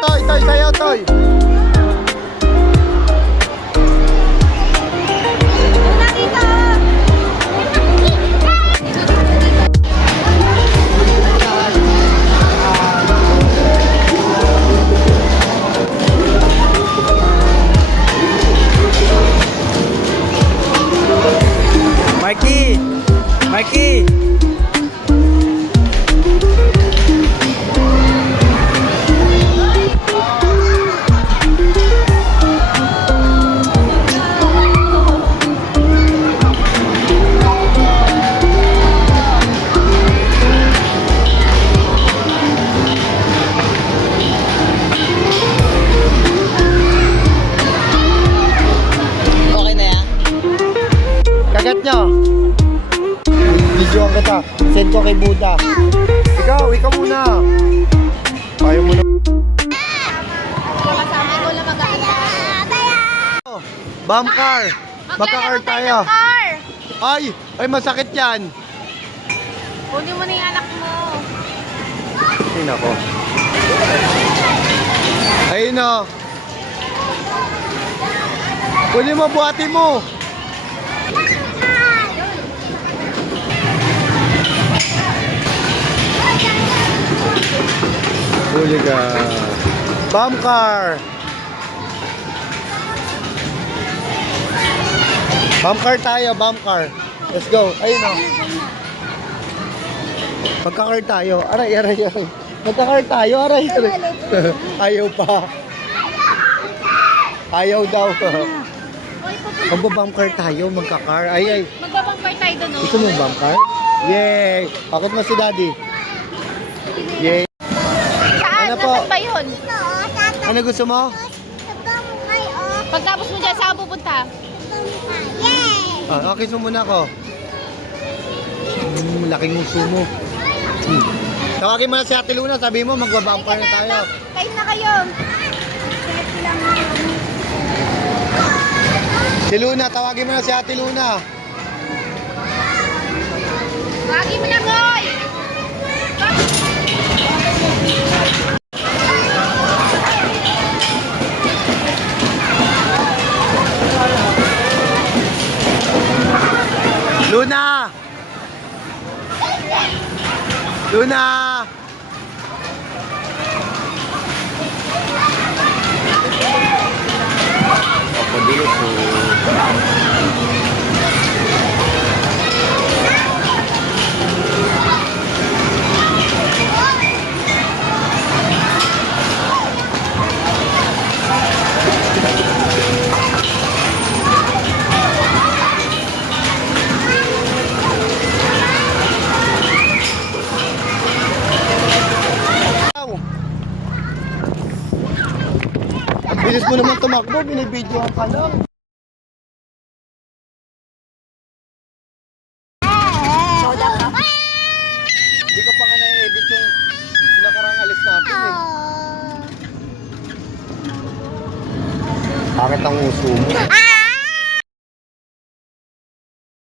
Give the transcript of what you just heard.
Toy. Toy, sa'yo, Toy. Mikey! Mikey! Okay na yan? Kagat nyo. Videoan kita. Send ko kay Buddha. Ikaw muna. Ayaw mo na. Kasama ko lang mag-aanda. Bomb car. Magka-car tayo. Ay, masakit yan. Kunin mo na yung anak mo. Ay, nako. Ayun o. Kunin mo, buhati mo. Huli ka. Bomb car. Bomb car tayo, bomb car. Let's go. Ayun o. Magka-car tayo. Aray. Magka-car tayo, aray. Ayaw pa. Ayaw daw. Magbabomb car tayo, magka-car. Ay. Magbabampay tayo doon, no? Gusto mo bomb car? Yay! Bakit mo si Daddy? Yay! Saan? Ano po? Nasaan ba yun? Ano gusto mo? Pagtapos mo dyan, saan pupunta? Okay, mo muna ako. Laking muso mo. Tawagin mo na si Ate Luna, sabi mo magbabomb car na tayo. Kayo na kayo. Si Luna, tawagin mo na si Ate Luna. Lagi mo na, boy! Luna! Luna! Kapadilos o... Bilis mo naman tumakbo, binibidyoan ka lang. Soda ka. Hindi ko pa nga na-edit yung nakarang alis natin eh. Bakit ang uso mo?